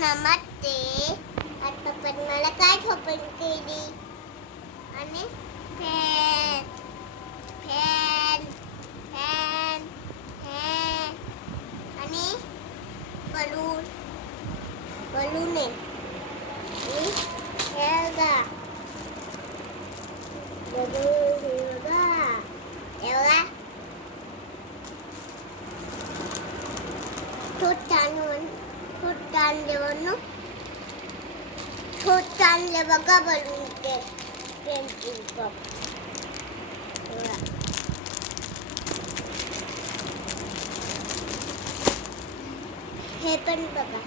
नमस्ते. आता पण मला काय ओपन केली आणि फॅन फॅन फॅन फॅन आणि बलून बलून आहे आणि हे बघा बलून हे बघा हे बघा खूप छान जेवण खूप चांगले बघा बलून ते पेंटिंग कप हे पण बघा